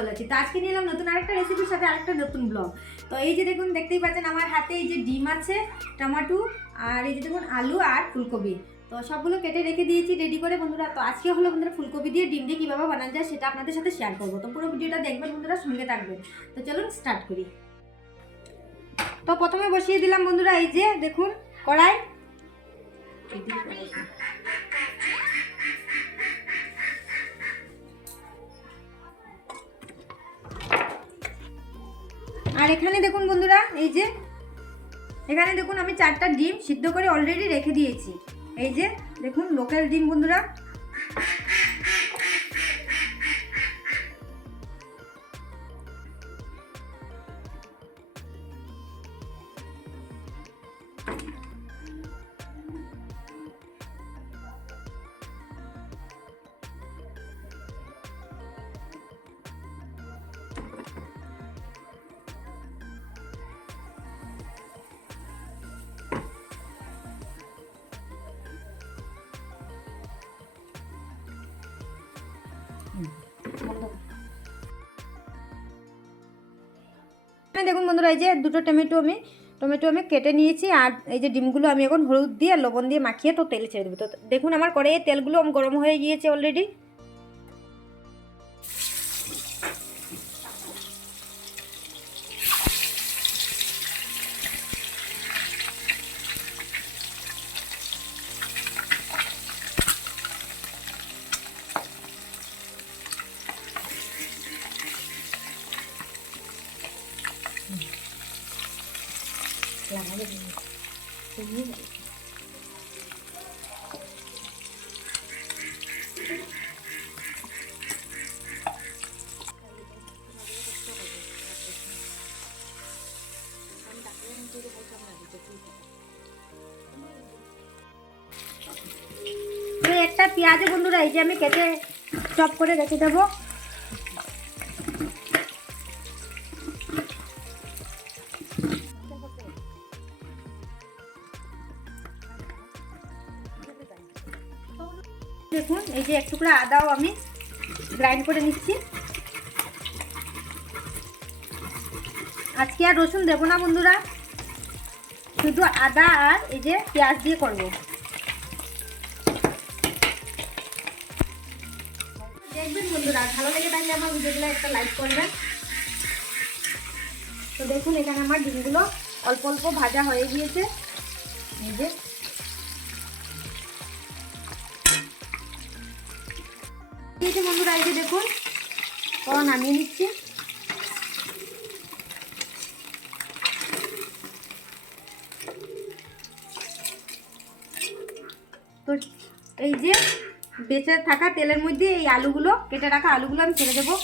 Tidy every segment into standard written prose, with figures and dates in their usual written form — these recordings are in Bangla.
ভালো আছি। তো আজকে নিলাম নতুন আরেকটা রেসিপির সাথে আরেকটা নতুন ব্লগ। তো এই যে দেখুন, দেখতেই পাচ্ছেন আমার হাতে এই যে ডিম আছে, টমেটো, আর এই যে দেখুন আলু আর ফুলকপি। তো সবগুলো কেটে রেখে দিয়েছি রেডি করে বন্ধুরা। তো আজকে হলো বন্ধুরা ফুলকপি দিয়ে ডিম দিয়ে কীভাবে বানানো যায় সেটা আপনাদের সাথে শেয়ার করবো। তো পুরো ভিডিওটা দেখবেন বন্ধুরা, সঙ্গে থাকবেন। তো চলুন স্টার্ট করি। তো প্রথমে বসিয়ে দিলাম বন্ধুরা এই যে দেখুন কড়াই। আর এখানে দেখুন বন্ধুরা এই যে এখানে দেখুন আমি 4টা ডিম সিদ্ধ করে অলরেডি রেখে দিয়েছি। এই যে দেখুন লোকাল ডিম বন্ধুরা। দেখুন বন্ধুরা এই যে দুটো টমেটো আমি কেটে নিয়েছি। আর এই যে ডিমগুলো আমি এখন হলুদ দিয়ে লবণ দিয়ে মাখিয়ে তো তেল ছেড়ে দেবো। তো দেখুন আমার কড়াইয়ে তেলগুলো গরম হয়ে গিয়েছে অলরেডি। একটা পেঁয়াজ বন্ধুরা এই যে আমি কেটে চপ করে রেখে দেবো। দেখুন এই যে এক টুকরা আদাও আমি গ্রাইন্ড করে নিচ্ছি। আজকে আর রসুন দেবো না বন্ধুরা, শুধু আদা আর এই যে পেঁয়াজ দিয়ে করবো। দেখবেন বন্ধুরা, ভালো লেগে থাকলে আমার ভিডিওগুলো একটা লাইক করবেন। তো দেখুন এখানে আমার ডিমগুলো অল্প অল্প ভাজা হয়ে গিয়েছে। এই যে বন্ধুরা এই যে দেখুন নামিয়ে নিচ্ছি। তো এই যে বেঁচে থাকা তেলের মধ্যে এই আলুগুলো, কেটে রাখা আলুগুলো আমি ছেড়ে দেবো।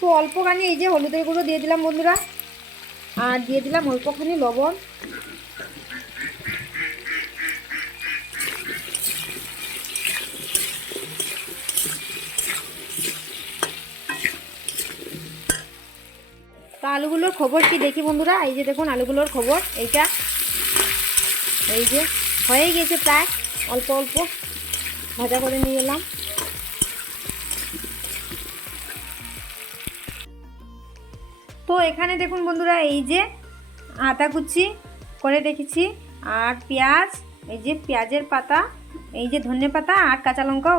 তো অল্পখানি এই যে হলুদের গুঁড়ো দিয়ে দিলাম বন্ধুরা, আর দিয়ে দিলাম অল্পখানি লবণ। তো আলুগুলোর খবর কি দেখি বন্ধুরা, এই যে দেখুন আলুগুলোর খবর এইটা। এই যে হয়ে গেছে প্রায়, অল্প অল্প ভাজা করে নিয়ে এলাম। তো এখানে দেখুন বন্ধুরা এই যে আদা কুচি করে রেখেছি, আর পেঁয়াজ, এই যে পেঁয়াজের পাতা, এই যে ধনে পাতা আর কাঁচা লঙ্কা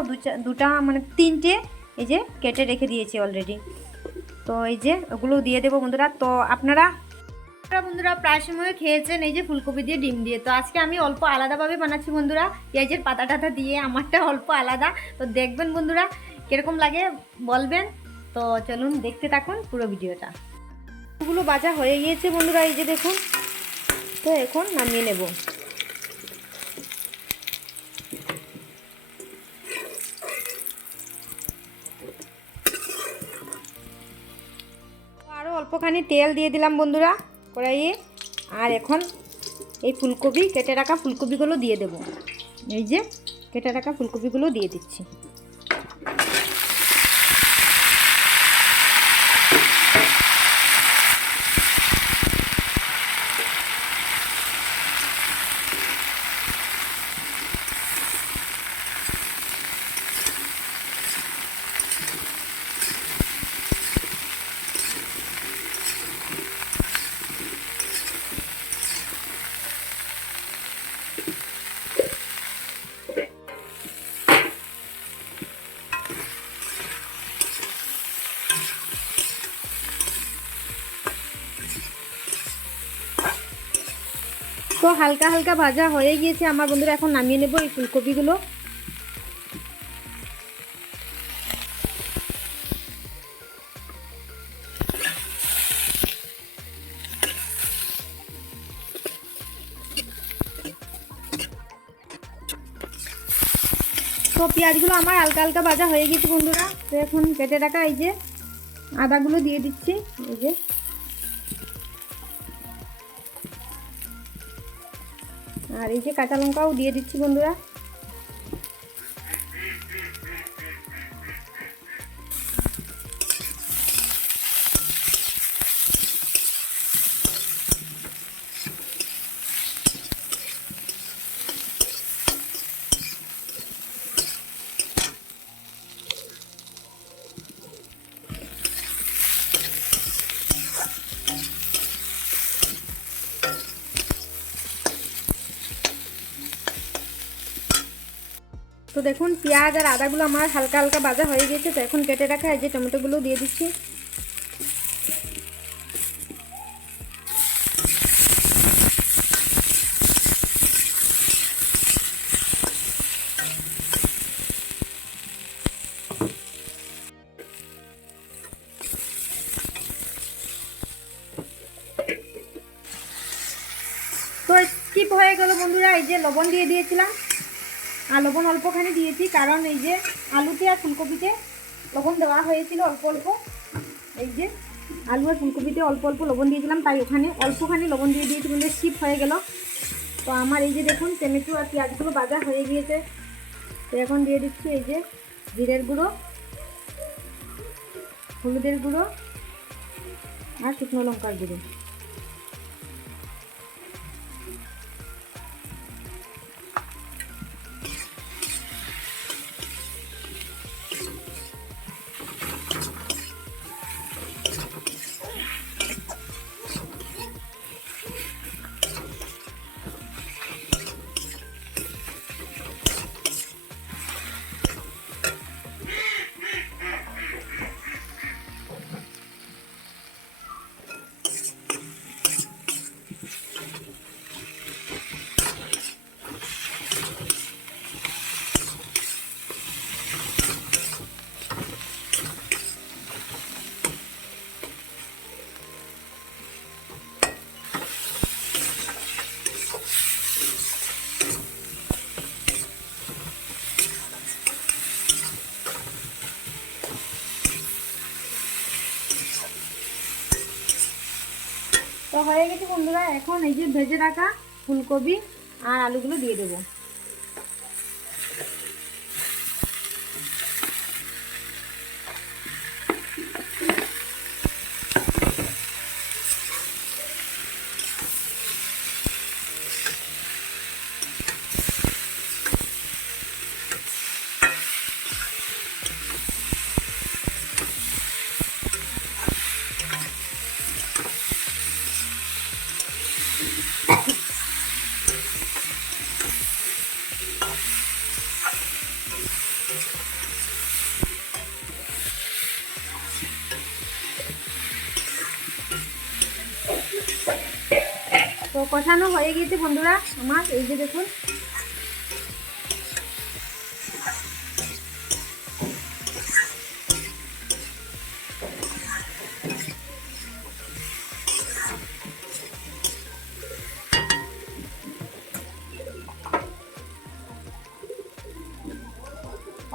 দুটা মানে 3টে এই যে কেটে রেখে দিয়েছি অলরেডি। তো এই যে ওগুলো দিয়ে দেবো বন্ধুরা। তো আপনারা বন্ধুরা প্রায় সময় খেয়েছেন এই যে ফুলকপি দিয়ে ডিম দিয়ে। তো আজকে আমি অল্প আলাদাভাবে বানাচ্ছি বন্ধুরা, পেঁয়াজের পাতা টাতা দিয়ে, আমারটা অল্প আলাদা। তো দেখবেন বন্ধুরা কীরকম লাগে বলবেন। তো চলুন দেখতে থাকুন পুরো ভিডিওটা। গুলো ভাজা হয়ে গিয়েছে বন্ধুরা এই যে দেখুন। তো এখন নামিয়ে নেব। আরও অল্পখানি তেল দিয়ে দিলাম বন্ধুরা কড়াইয়ে। আর এখন এই ফুলকপি, কেটে রাখা ফুলকপিগুলো দিয়ে দেব। এই যে কেটে রাখা ফুলকপিগুলো দিয়ে দিচ্ছি। তো হালকা হালকা ভাজা হয়ে গিয়েছে আমার বন্ধুরা, এখন নামিয়ে নেব এই ফুলকপিগুলো। তো পেঁয়াজগুলো আমার হালকা হালকা ভাজা হয়ে গেছে বন্ধুরা। তো এখন কেটে রাখা এই যে আদাগুলো দিয়ে দিচ্ছি। এই যে আর এই যে কাঁচা লঙ্কাও দিয়ে দিচ্ছি বন্ধুরা। তো দেখুন পেঁয়াজ আর আদাগুলো আমার হালকা হালকা ভাজা হয়ে গেছে। তো এখন কেটে রাখা এই যে টমেটোগুলো দিয়ে দিচ্ছি। তো স্কিপ হয়ে গেল বন্ধুরা, এই যে লবণ দিয়ে দিয়েছিলাম, আর লবণ অল্পখানি দিয়েছি, কারণ এই যে আলুতে আর ফুলকপিতে লবণ দেওয়া হয়েছিল অল্প অল্প। এই যে আলু আর ফুলকপিতে অল্প অল্প লবণ দিয়েছিলাম, তাই ওখানে অল্পখানি লবণ দিয়ে দিয়েছি বন্ধুরা, স্কিপ হয়ে গেল। তো আমার এই যে দেখুন টমেটো আর পেঁয়াজগুলো ভাজা হয়ে গিয়েছে। তো এখন দিয়ে দিচ্ছি এই যে জিরের গুঁড়ো, হলুদের গুঁড়ো আর শুকনো লঙ্কার গুঁড়ো। তো হয়ে গেছে বন্ধুরা, এখন এই যে ভেজে রাখা ফুলকপি আর আলুগুলো দিয়ে দেবো। তো কষানো হয়ে গিয়েছে বন্ধুরা আমার, এই যে দেখুন।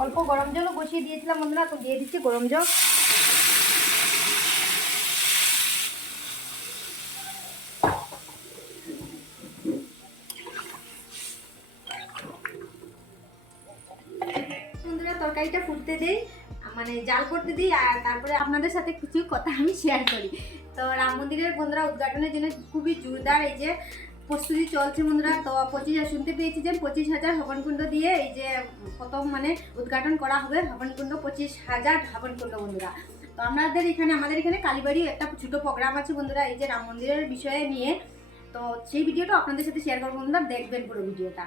অল্প গরম জলও বসিয়ে দিয়েছিলাম বন্ধুরা, তো দিয়ে দিচ্ছি গরম জল। তরকারিটা ফুটতে দিই, মানে জাল করতে দিই, আর তারপরে আপনাদের সাথে কিছু কথা আমি শেয়ার করি। তো রাম মন্দিরের বন্ধুরা উদ্ঘাটনের জন্য খুবই জোরদার এই যে প্রস্তুতি চলছে বন্ধুরা। তো 25 শুনতে পেয়েছি যে 25,000 হবনকুণ্ড দিয়ে এই যে প্রথম মানে উদ্ঘাটন করা হবে হবনকুণ্ড, 25,000 হবনকুণ্ড বন্ধুরা। তো আমাদের এখানে কালীবাড়ি একটা ছোটো প্রোগ্রাম আছে বন্ধুরা এই যে রাম মন্দিরের বিষয়ে নিয়ে। তো সেই ভিডিওটা আপনাদের সাথে শেয়ার করবো বন্ধুরা, দেখবেন পুরো ভিডিওটা।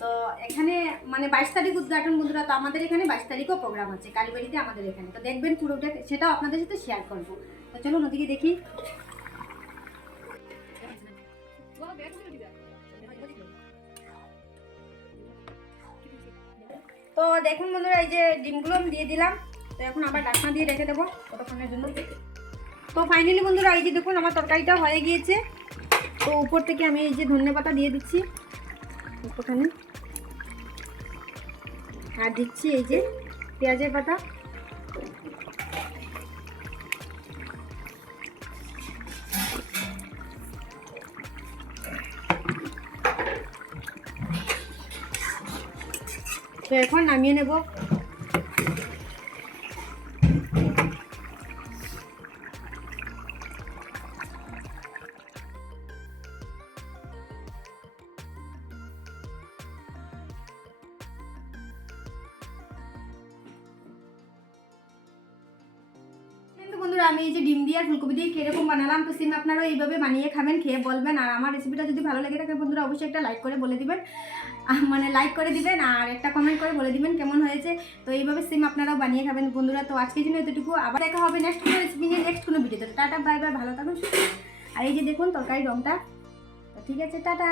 তো এখানে মানে 22 তারিখ উদ্ঘাটন বন্ধুরা। তো আমাদের এখানে 22 তারিখও প্রোগ্রাম আছে কালীবাড়িতে আমাদের এখানে। তো দেখবেন পুরোটা, সেটাও আপনাদের সাথে শেয়ার করবো। তো চলুন ওদিকে দেখি। তো দেখুন বন্ধুরা এই যে ডিমগুলো আমি দিয়ে দিলাম। তো এখন আবার ঢাকনা দিয়ে রেখে দেবো কতক্ষণের জন্য। তো ফাইনালি বন্ধুরা এই যে দেখুন আমার তরকারিটা হয়ে গিয়েছে। তো উপর থেকে আমি এই যে ধনেপাতা দিয়ে দিচ্ছি একটুখানি, আর দিচ্ছি এই যে পেঁয়াজের পাতা। তো এখন নামিয়ে নেব। বন্ধুরা আমি এই যে ডিম দিয়ে আর ফুলকপি দিয়ে কিরকম বানালাম, তো সেম আপনারাও এইভাবে বানিয়ে খাবেন, খেয়ে বলবেন। আর আমার রেসিপিটা যদি ভালো লেগে থাকে বন্ধুরা অবশ্যই একটা লাইক করে বলে দিবেন, মানে লাইক করে দিবেন, আর একটা কমেন্ট করে বলে দিবেন কেমন হয়েছে। তো এইভাবে সেম আপনারাও বানিয়ে খাবেন বন্ধুরা। তো আজকের জন্য এতটুকু, আবার দেখা হবে নেক্সট কোনো রেসিপি নিয়ে, নেক্সট কোনো ভিডিওতে। টাটা বাই বাই, ভালো থাকুন। আর এই যে দেখুন তরকারি রংটা, তো ঠিক আছে, টাটা।